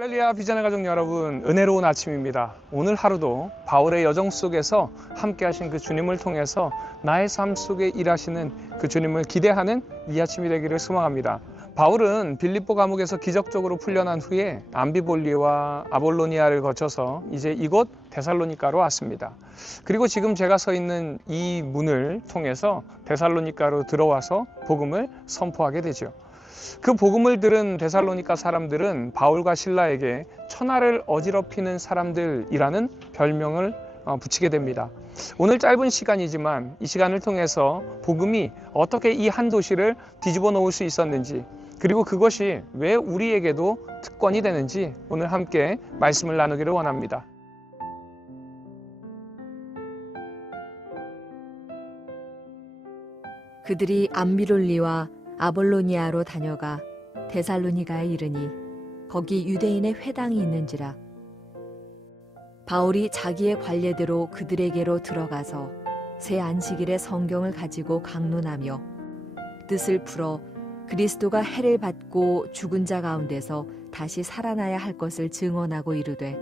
할렐루야, 비전의 가족 여러분, 은혜로운 아침입니다. 오늘 하루도 바울의 여정 속에서 함께 하신 그 주님을 통해서 나의 삶 속에 일하시는 그 주님을 기대하는 이 아침이 되기를 소망합니다. 바울은 빌립보 감옥에서 기적적으로 풀려난 후에 암비볼리와 아볼로니아를 거쳐서 이제 이곳 데살로니가로 왔습니다. 그리고 지금 제가 서 있는 이 문을 통해서 데살로니가로 들어와서 복음을 선포하게 되죠. 그 복음을 들은 데살로니가 사람들은 바울과 실라에게 천하를 어지럽히는 사람들이라는 별명을 붙이게 됩니다. 오늘 짧은 시간이지만 이 시간을 통해서 복음이 어떻게 이 한 도시를 뒤집어 놓을 수 있었는지, 그리고 그것이 왜 우리에게도 특권이 되는지 오늘 함께 말씀을 나누기를 원합니다. 그들이 암비롤리와 아볼로니아로 다녀가 데살로니가에 이르니 거기 유대인의 회당이 있는지라. 바울이 자기의 관례대로 그들에게로 들어가서 새 안식일에 성경을 가지고 강론하며 뜻을 풀어 그리스도가 해를 받고 죽은 자 가운데서 다시 살아나야 할 것을 증언하고 이르되,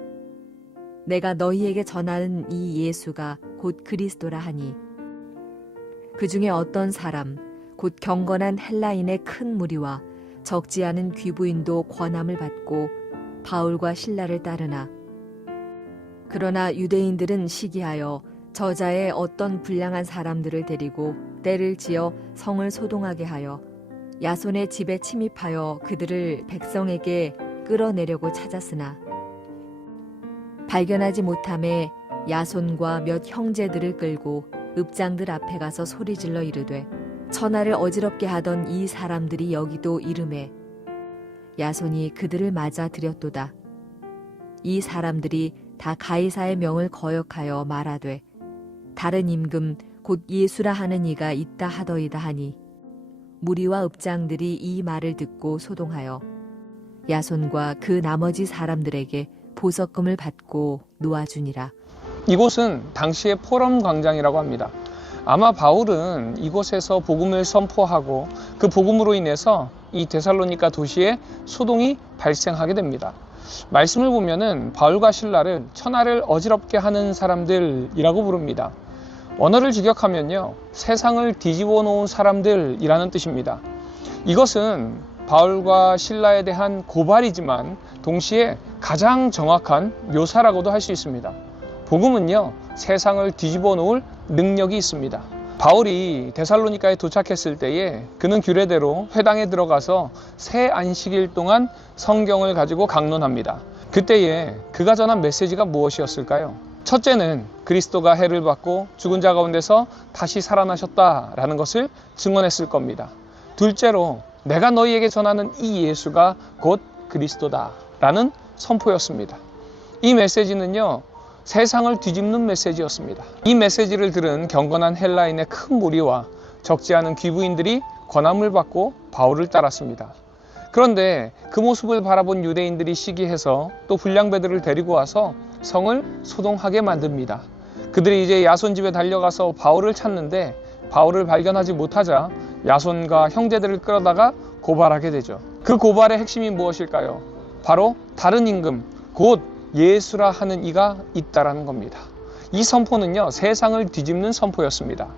내가 너희에게 전하는 이 예수가 곧 그리스도라 하니, 그 중에 어떤 사람 곧 경건한 헬라인의 큰 무리와 적지 않은 귀부인도 권함을 받고 바울과 실라를 따르나, 그러나 유대인들은 시기하여 저자의 어떤 불량한 사람들을 데리고 떼를 지어 성을 소동하게 하여 야손의 집에 침입하여 그들을 백성에게 끌어내려고 찾았으나 발견하지 못함에 야손과 몇 형제들을 끌고 읍장들 앞에 가서 소리질러 이르되, 천하를 어지럽게 하던 이 사람들이 여기도 이름에 야손이 그들을 맞아 들였도다. 이 사람들이 다 가이사의 명을 거역하여 말하되, 다른 임금 곧 예수라 하는 이가 있다 하더이다 하니, 무리와 읍장들이 이 말을 듣고 소동하여 야손과 그 나머지 사람들에게 보석금을 받고 놓아주니라. 이곳은 당시의 포럼 광장이라고 합니다. 아마 바울은 이곳에서 복음을 선포하고 그 복음으로 인해서 이 데살로니가 도시에 소동이 발생하게 됩니다. 말씀을 보면은 바울과 실라를 천하를 어지럽게 하는 사람들이라고 부릅니다. 언어를 직역하면요, 세상을 뒤집어 놓은 사람들이라는 뜻입니다. 이것은 바울과 실라에 대한 고발이지만 동시에 가장 정확한 묘사라고도 할 수 있습니다. 복음은요, 세상을 뒤집어 놓을 능력이 있습니다. 바울이 데살로니가에 도착했을 때에 그는 규례대로 회당에 들어가서 새 안식일 동안 성경을 가지고 강론합니다. 그때에 그가 전한 메시지가 무엇이었을까요? 첫째는 그리스도가 해를 받고 죽은 자 가운데서 다시 살아나셨다라는 것을 증언했을 겁니다. 둘째로 내가 너희에게 전하는 이 예수가 곧 그리스도다라는 선포였습니다. 이 메시지는요, 세상을 뒤집는 메시지였습니다. 이 메시지를 들은 경건한 헬라인의 큰 무리와 적지 않은 귀부인들이 권함을 받고 바울을 따랐습니다. 그런데 그 모습을 바라본 유대인들이 시기해서 또 불량배들을 데리고 와서 성을 소동하게 만듭니다. 그들이 이제 야손 집에 달려가서 바울을 찾는데 바울을 발견하지 못하자 야손과 형제들을 끌어다가 고발하게 되죠. 그 고발의 핵심이 무엇일까요? 바로 다른 임금, 곧 예수라 하는 이가 있다라는 겁니다. 이 선포는요, 세상을 뒤집는 선포였습니다.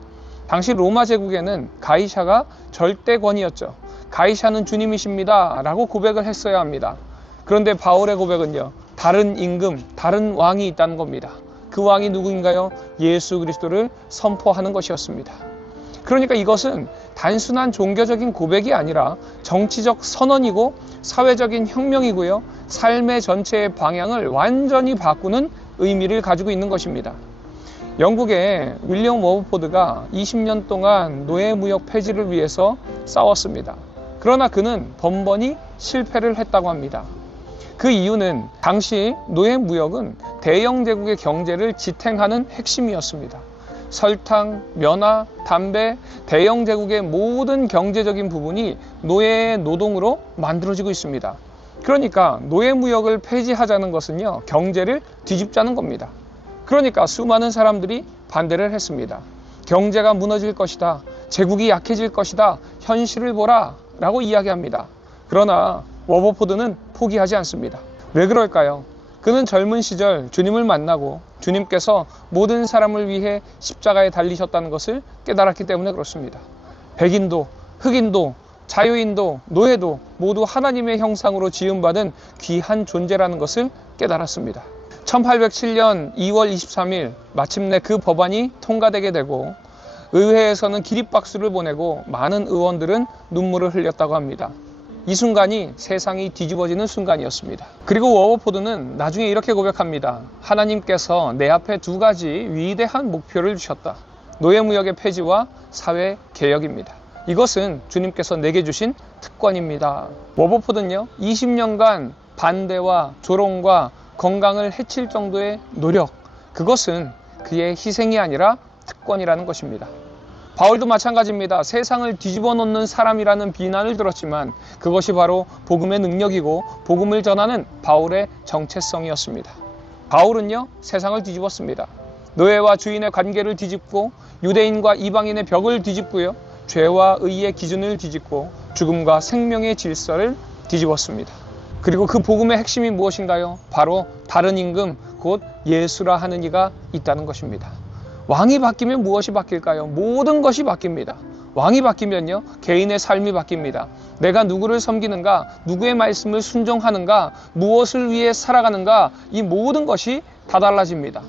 당시 로마 제국에는 가이샤가 절대권이었죠. 가이샤는 주님이십니다 라고 고백을 했어야 합니다. 그런데 바울의 고백은요, 다른 임금, 다른 왕이 있다는 겁니다. 그 왕이 누구인가요? 예수 그리스도를 선포하는 것이었습니다. 그러니까 이것은 단순한 종교적인 고백이 아니라 정치적 선언이고 사회적인 혁명이고요, 삶의 전체의 방향을 완전히 바꾸는 의미를 가지고 있는 것입니다. 영국의 윌리엄 워브포드가 20년 동안 노예무역 폐지를 위해서 싸웠습니다. 그러나 그는 번번이 실패를 했다고 합니다. 그 이유는 당시 노예무역은 대영 제국의 경제를 지탱하는 핵심이었습니다. 설탕, 면화, 담배, 대영 제국의 모든 경제적인 부분이 노예의 노동으로 만들어지고 있습니다. 그러니까 노예무역을 폐지하자는 것은요, 경제를 뒤집자는 겁니다. 그러니까 수많은 사람들이 반대를 했습니다. 경제가 무너질 것이다, 제국이 약해질 것이다, 현실을 보라 라고 이야기합니다. 그러나 워버포드는 포기하지 않습니다. 왜 그럴까요? 그는 젊은 시절 주님을 만나고 주님께서 모든 사람을 위해 십자가에 달리셨다는 것을 깨달았기 때문에 그렇습니다. 백인도, 흑인도, 자유인도, 노예도 모두 하나님의 형상으로 지음받은 귀한 존재라는 것을 깨달았습니다. 1807년 2월 23일 마침내 그 법안이 통과되게 되고 의회에서는 기립박수를 보내고 많은 의원들은 눈물을 흘렸다고 합니다. 이 순간이 세상이 뒤집어지는 순간이었습니다. 그리고 워버포드는 나중에 이렇게 고백합니다. 하나님께서 내 앞에 두 가지 위대한 목표를 주셨다. 노예무역의 폐지와 사회개혁입니다. 이것은 주님께서 내게 주신 특권입니다. 워버포드는요, 20년간 반대와 조롱과 건강을 해칠 정도의 노력, 그것은 그의 희생이 아니라 특권이라는 것입니다. 바울도 마찬가지입니다. 세상을 뒤집어 놓는 사람이라는 비난을 들었지만 그것이 바로 복음의 능력이고 복음을 전하는 바울의 정체성이었습니다. 바울은요, 세상을 뒤집었습니다. 노예와 주인의 관계를 뒤집고 유대인과 이방인의 벽을 뒤집고요, 죄와 의의 기준을 뒤집고 죽음과 생명의 질서를 뒤집었습니다. 그리고 그 복음의 핵심이 무엇인가요? 바로 다른 임금, 곧 예수라 하는 이가 있다는 것입니다. 왕이 바뀌면 무엇이 바뀔까요? 모든 것이 바뀝니다. 왕이 바뀌면요, 개인의 삶이 바뀝니다. 내가 누구를 섬기는가, 누구의 말씀을 순종하는가, 무엇을 위해 살아가는가, 이 모든 것이 다 달라집니다.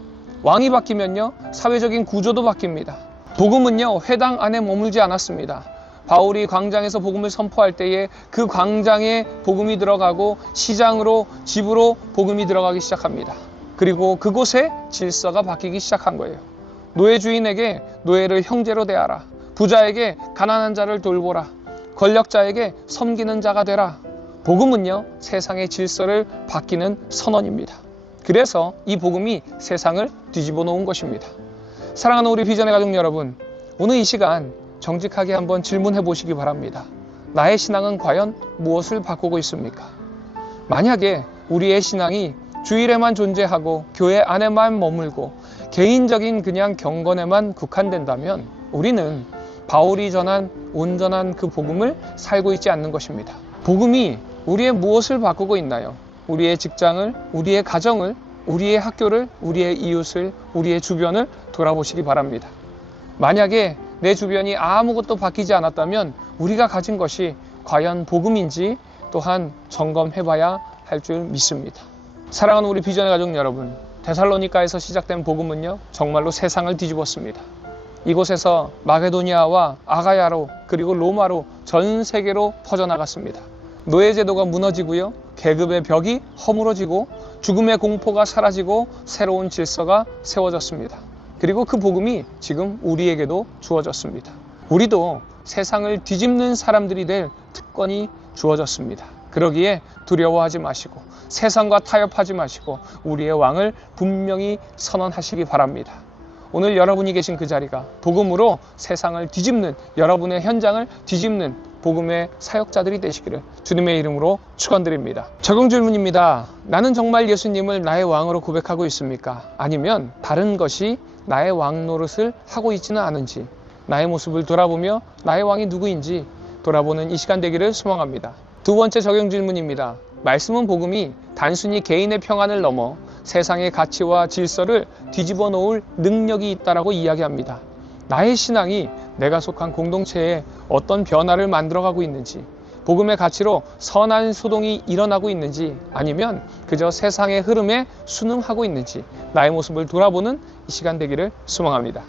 왕이 바뀌면요, 사회적인 구조도 바뀝니다. 복음은요, 회당 안에 머물지 않았습니다. 바울이 광장에서 복음을 선포할 때에 그 광장에 복음이 들어가고 시장으로, 집으로 복음이 들어가기 시작합니다. 그리고 그곳에 질서가 바뀌기 시작한 거예요. 노예 주인에게 노예를 형제로 대하라. 부자에게 가난한 자를 돌보라. 권력자에게 섬기는 자가 되라. 복음은요, 세상의 질서를 바뀌는 선언입니다. 그래서 이 복음이 세상을 뒤집어 놓은 것입니다. 사랑하는 우리 비전의 가족 여러분, 오늘 이 시간 정직하게 한번 질문해 보시기 바랍니다. 나의 신앙은 과연 무엇을 바꾸고 있습니까? 만약에 우리의 신앙이 주일에만 존재하고 교회 안에만 머물고 개인적인 그냥 경건에만 국한된다면 우리는 바울이 전한 온전한 그 복음을 살고 있지 않는 것입니다. 복음이 우리의 무엇을 바꾸고 있나요? 우리의 직장을, 우리의 가정을, 우리의 학교를, 우리의 이웃을, 우리의 주변을 돌아보시기 바랍니다. 만약에 내 주변이 아무것도 바뀌지 않았다면 우리가 가진 것이 과연 복음인지 또한 점검해봐야 할 줄 믿습니다. 사랑하는 우리 비전의 가족 여러분, 데살로니가에서 시작된 복음은요, 정말로 세상을 뒤집었습니다. 이곳에서 마게도니아와 아가야로, 그리고 로마로 전 세계로 퍼져나갔습니다. 노예제도가 무너지고요, 계급의 벽이 허물어지고 죽음의 공포가 사라지고 새로운 질서가 세워졌습니다. 그리고 그 복음이 지금 우리에게도 주어졌습니다. 우리도 세상을 뒤집는 사람들이 될 특권이 주어졌습니다. 그러기에 두려워하지 마시고 세상과 타협하지 마시고 우리의 왕을 분명히 선언하시기 바랍니다. 오늘 여러분이 계신 그 자리가 복음으로 세상을 뒤집는, 여러분의 현장을 뒤집는 복음의 사역자들이 되시기를 주님의 이름으로 축원드립니다. 적용 질문입니다. 나는 정말 예수님을 나의 왕으로 고백하고 있습니까? 아니면 다른 것이 나의 왕 노릇을 하고 있지는 않은지, 나의 모습을 돌아보며 나의 왕이 누구인지 돌아보는 이 시간 되기를 소망합니다. 두 번째 적용 질문입니다. 말씀은 복음이 단순히 개인의 평안을 넘어 세상의 가치와 질서를 뒤집어 놓을 능력이 있다라고 이야기합니다. 나의 신앙이 내가 속한 공동체에 어떤 변화를 만들어가고 있는지, 복음의 가치로 선한 소동이 일어나고 있는지, 아니면 그저 세상의 흐름에 순응하고 있는지 나의 모습을 돌아보는 이 시간 되기를 소망합니다.